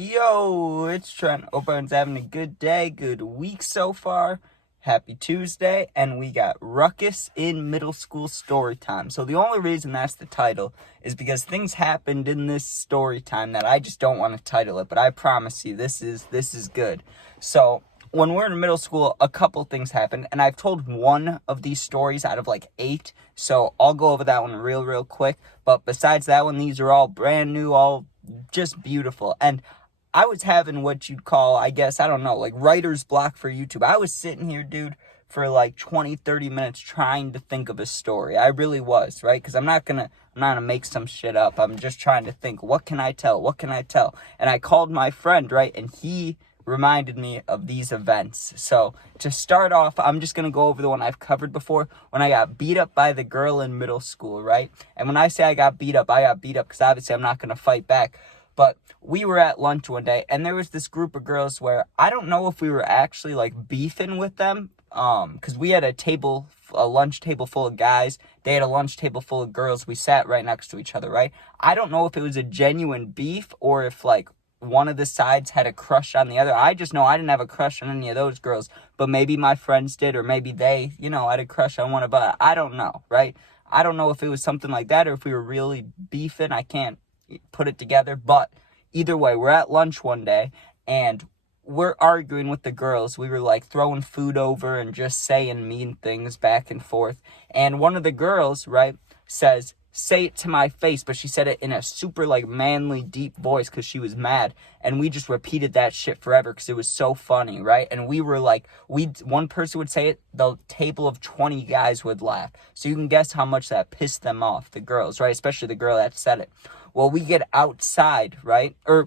Yo, it's Trent. Hope everyone's having a good day, good week so far. Happy Tuesday, and we got Ruckus in middle school story time. So the only reason that's the title is because things happened in this story time that I just don't want to title it, but I promise you this is good. So when we're in middle school, a couple things happened, and I've told one of these stories out of like 8, so I'll go over that one real quick. But besides that one, these are all brand new, all just beautiful. And I was having what you'd call, I guess, I don't know, like writer's block for YouTube. I was sitting here, dude, for like 20-30 minutes trying to think of a story. I really was, right? Because I'm not gonna make some shit up. I'm just trying to think, what can I tell? And I called my friend, right? And he reminded me of these events. So to start off, I'm just gonna go over the one I've covered before, when I got beat up by the girl in middle school, right? And when I say I got beat up because obviously I'm not gonna fight back. But we were at lunch one day, and there was this group of girls where I don't know if we were actually like beefing with them, because we had a lunch table full of guys. They had a lunch table full of girls. We sat right next to each other, right? I don't know if it was a genuine beef or if like one of the sides had a crush on the other. I just know I didn't have a crush on any of those girls, but maybe my friends did, or maybe they, had a crush on one of us. I don't know, right? I don't know if it was something like that or if we were really beefing. I can't put it together, but either way, we're at lunch one day and we're arguing with the girls. We were like throwing food over and just saying mean things back and forth, and one of the girls, right, says, "Say it to my face," but she said it in a super like manly deep voice because she was mad, and we just repeated that shit forever because it was so funny, right? And we were like, one person would say it, the table of 20 guys would laugh. So you can guess how much that pissed them off, the girls, right? Especially the girl that said it. Well, we get outside, right? We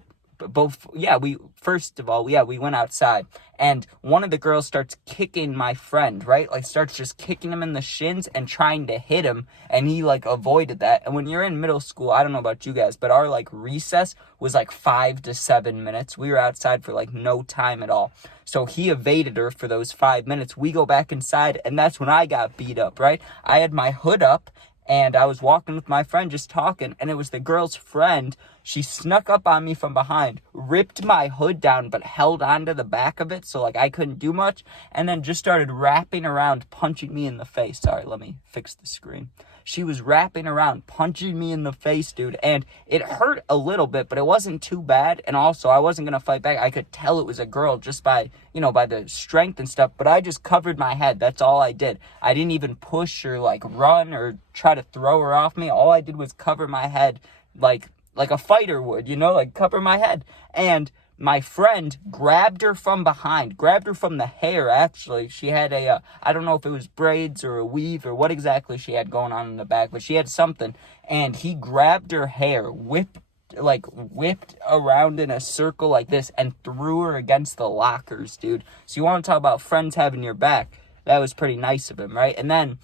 went outside, and one of the girls starts kicking my friend, right? Like starts just kicking him in the shins and trying to hit him, and he like avoided that. And when you're in middle school, I don't know about you guys, but our like recess was like 5 to 7 minutes. We were outside for like no time at all. So he evaded her for those 5 minutes. We go back inside, and that's when I got beat up, right? I had my hood up, and I was walking with my friend just talking, and it was the girl's friend. She snuck up on me from behind, ripped my hood down, but held onto the back of it, so like I couldn't do much, and then just started wrapping around, punching me in the face. Sorry, let me fix the screen. She was wrapping around, punching me in the face, dude, and it hurt a little bit, but it wasn't too bad. And also, I wasn't going to fight back. I could tell it was a girl just by, by the strength and stuff, but I just covered my head. That's all I did. I didn't even push or, like, run or try to throw her off me. All I did was cover my head like a fighter would, like cover my head. And my friend grabbed her from behind, grabbed her from the hair, actually. She had I don't know if it was braids or a weave or what exactly she had going on in the back, but she had something. And he grabbed her hair, whipped around in a circle like this, and threw her against the lockers, dude. So you want to talk about friends having your back? That was pretty nice of him, right? And then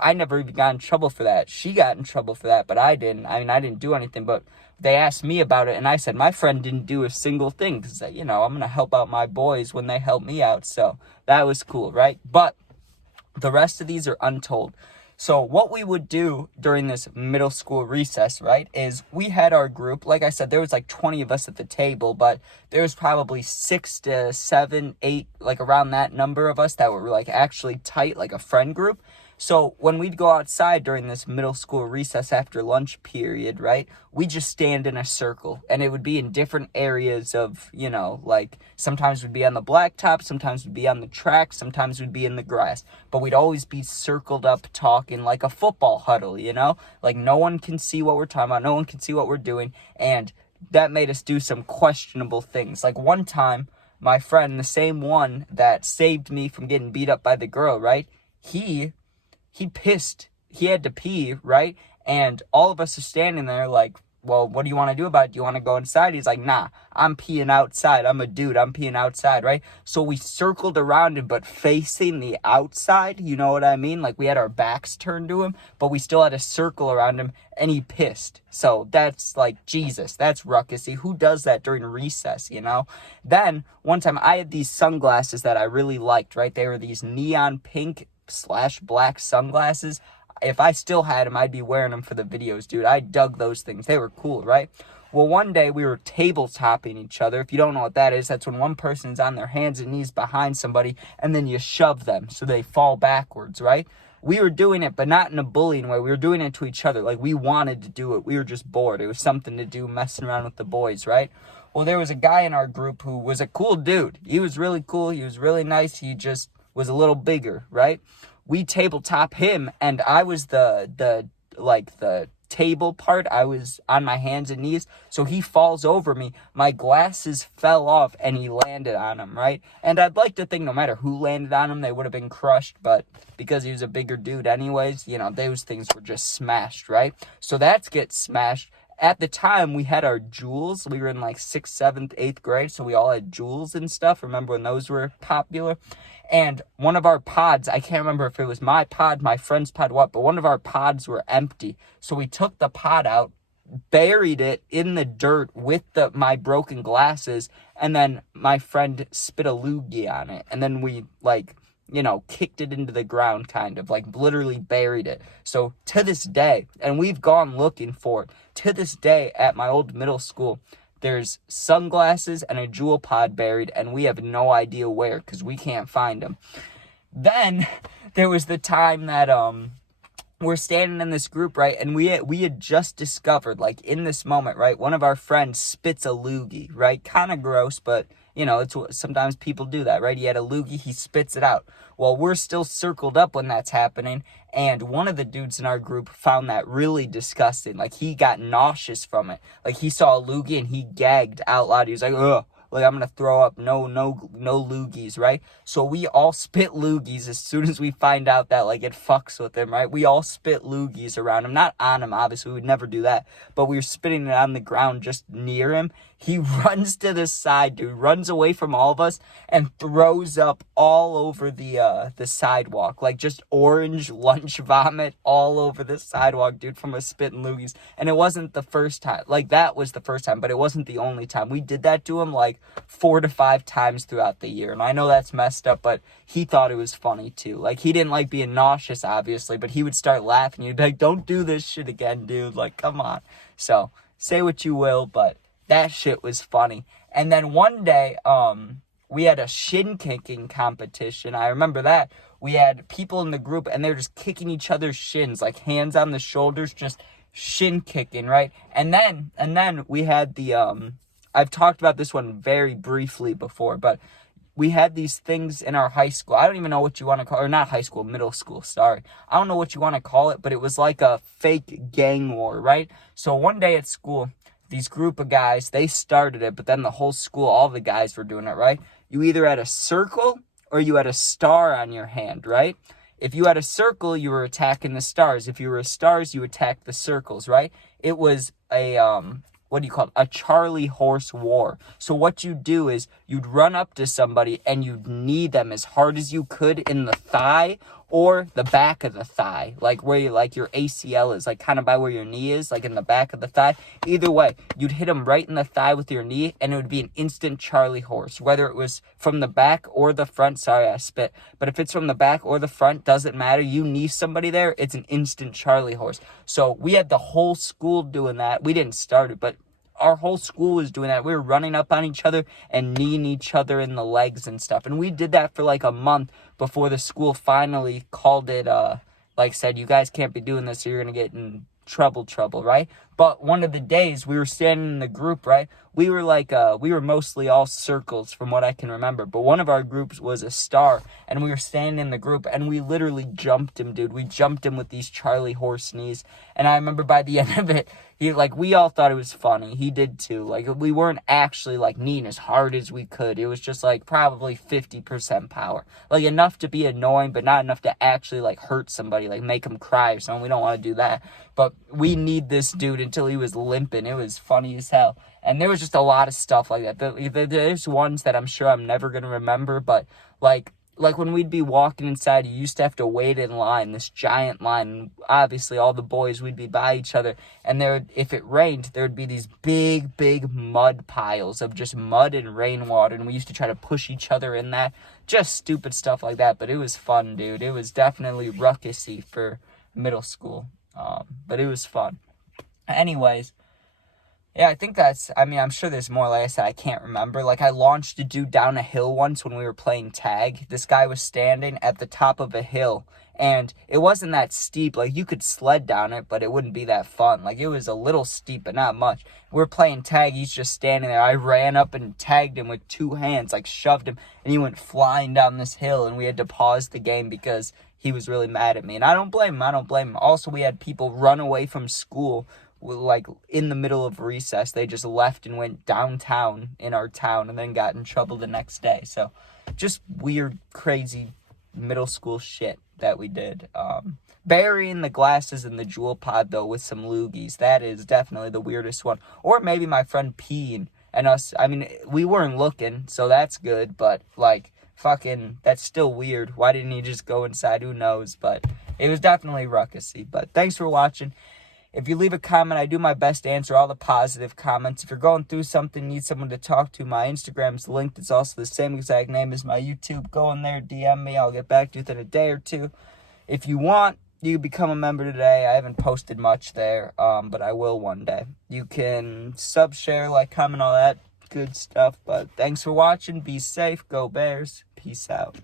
I never even got in trouble for that. She got in trouble for that, but I didn't. I mean, I didn't do anything, but they asked me about it, and I said my friend didn't do a single thing because, I'm going to help out my boys when they help me out. So that was cool, right? But the rest of these are untold. So what we would do during this middle school recess, right, is we had our group. Like I said, there was like 20 of us at the table, but there was probably 6 to 7, 8, like around that number of us that were like actually tight, like a friend group. So when we'd go outside during this middle school recess after lunch period, right, we just stand in a circle, and it would be in different areas of, like sometimes we'd be on the blacktop, sometimes we'd be on the track, sometimes we'd be in the grass, but we'd always be circled up talking like a football huddle, like no one can see what we're talking about, no one can see what we're doing, and that made us do some questionable things. Like one time, my friend, the same one that saved me from getting beat up by the girl, right, he pissed. He had to pee, right? And all of us are standing there like, well, what do you want to do about it? Do you want to go inside? He's like, nah, I'm peeing outside. I'm a dude. I'm peeing outside, right? So we circled around him, but facing the outside, you know what I mean? Like we had our backs turned to him, but we still had a circle around him, and he pissed. So that's like, Jesus, that's ruckusy. Who does that during recess, Then one time I had these sunglasses that I really liked, right? They were these neon pink / black sunglasses. If I still had them, I'd be wearing them for the videos, dude. I dug those things. They were cool, right? Well, one day we were tabletopping each other. If you don't know what that is, that's when one person's on their hands and knees behind somebody and then you shove them so they fall backwards, right? We were doing it, but not in a bullying way. We were doing it to each other. Like, we wanted to do it. We were just bored. It was something to do, messing around with the boys, right? Well, there was a guy in our group who was a cool dude. He was really cool. He was really nice. He just was a little bigger, right? We tabletop him, and I was the table part. I was on my hands and knees, so he falls over me. My glasses fell off and he landed on him, right? And I'd like to think no matter who landed on him, they would have been crushed, but because he was a bigger dude anyways, those things were just smashed, right? So that's get smashed. At the time, we had our jewels. We were in like 6th, 7th, 8th grade, so we all had jewels and stuff. Remember when those were popular? And one of our pods, I can't remember if it was my pod, my friend's pod, what, but one of our pods were empty. So we took the pod out, buried it in the dirt with my broken glasses, and then my friend spit a loogie on it. And then we, kicked it into the ground, kind of, literally buried it. So to this day, and we've gone looking for it, to this day at my old middle school, there's sunglasses and a jewel pod buried, and we have no idea where because we can't find them. Then there was the time that we're standing in this group, right, and we had just discovered, in this moment, right, one of our friends spits a loogie, right, kind of gross, but it's sometimes people do that, right? He had a loogie, he spits it out. Well, we're still circled up when that's happening, and one of the dudes in our group found that really disgusting. He got nauseous from it. He saw a loogie and he gagged out loud. He was like, ugh. I'm going to throw up. No loogies, right? So we all spit loogies as soon as we find out that, it fucks with him, right? We all spit loogies around him. Not on him, obviously. We would never do that. But we were spitting it on the ground just near him. He runs to the side, dude. Runs away from all of us and throws up all over the sidewalk. Just orange lunch vomit all over the sidewalk, dude, from us spitting loogies. And it wasn't the first time. That was the first time, but it wasn't the only time. We did that to him, 4 to 5 times throughout the year. And I know that's messed up, but he thought it was funny, too. He didn't like being nauseous, obviously, but he would start laughing. He'd be like, don't do this shit again, dude. Come on. So, say what you will, but that shit was funny. And then one day, we had a shin kicking competition. I remember that. We had people in the group, and they were just kicking each other's shins, hands on the shoulders, just shin kicking, right? And then we had the, I've talked about this one very briefly before, but we had these things in our high school. I don't even know what you want to call it, or not high school, middle school, sorry. I don't know what you want to call it, but it was like a fake gang war, right? So one day at school, these group of guys, they started it, but then the whole school, all the guys were doing it, right? You either had a circle or you had a star on your hand, right? If you had a circle, you were attacking the stars. If you were stars, you attacked the circles, right? It was a, a Charlie horse war. So what you do is you'd run up to somebody and you'd knee them as hard as you could in the thigh or the back of the thigh, where your ACL is, kind of by where your knee is, in the back of the thigh. Either way, you'd hit them right in the thigh with your knee, and it would be an instant Charlie horse, whether it was from the back or the front. Sorry, I spit. But if it's from the back or the front, doesn't matter. You knee somebody there, it's an instant Charlie horse. So we had the whole school doing that. We didn't start it, but our whole school was doing that. We were running up on each other and kneeing each other in the legs and stuff. And we did that for a month before the school finally called it, said, you guys can't be doing this or you're going to get in trouble, right? But one of the days we were standing in the group, right? We were we were mostly all circles from what I can remember. But one of our groups was a star, and we were standing in the group, and we literally jumped him, dude. We jumped him with these Charlie horse knees. And I remember by the end of it, we all thought it was funny. He did too. We weren't actually kneeing as hard as we could. It was just probably 50% power. Enough to be annoying, but not enough to actually hurt somebody, make them cry or something. We don't want to do that. But we kneed this dude until he was limping. It was funny as hell. And there was just a lot of stuff like that. There's ones that I'm sure I'm never going to remember, but when we'd be walking inside, you used to have to wait in line, this giant line. And obviously, all the boys, we'd be by each other. And if it rained, there would be these big mud piles of just mud and rainwater. And we used to try to push each other in that. Just stupid stuff like that. But it was fun, dude. It was definitely ruckusy for middle school. But it was fun. Anyways, Yeah, I think that's, I mean, I'm sure there's more. Like I said, I can't remember. Like, I launched a dude down a hill once when we were playing tag. This guy was standing at the top of a hill, and it wasn't that steep. Like, you could sled down it, but it wouldn't be that fun. Like, it was a little steep, but not much. We're playing tag. He's just standing there. I ran up and tagged him with 2 hands, like, shoved him, and he went flying down this hill, and we had to pause the game because he was really mad at me. And I don't blame him. I don't blame him. Also, we had people run away from school, like, in the middle of recess. They just left and went downtown in our town and then got in trouble the next day. So just weird, crazy middle school shit that we did. Burying the glasses in the jewel pod, though, with some loogies, that is definitely the weirdest one. Or maybe my friend peeing and us. I mean, we weren't looking, so that's good, but like, fucking, that's still weird. Why didn't he just go inside? Who knows? But it was definitely ruckusy. But thanks for watching. If you leave a comment, I do my best to answer all the positive comments. If you're going through something, need someone to talk to, my Instagram's linked. It's also the same exact name as my YouTube. Go in there, DM me. I'll get back to you within a day or two. If you want, you can become a member today. I haven't posted much there, but I will one day. You can sub, share, like, comment, all that good stuff. But thanks for watching. Be safe. Go Bears. Peace out.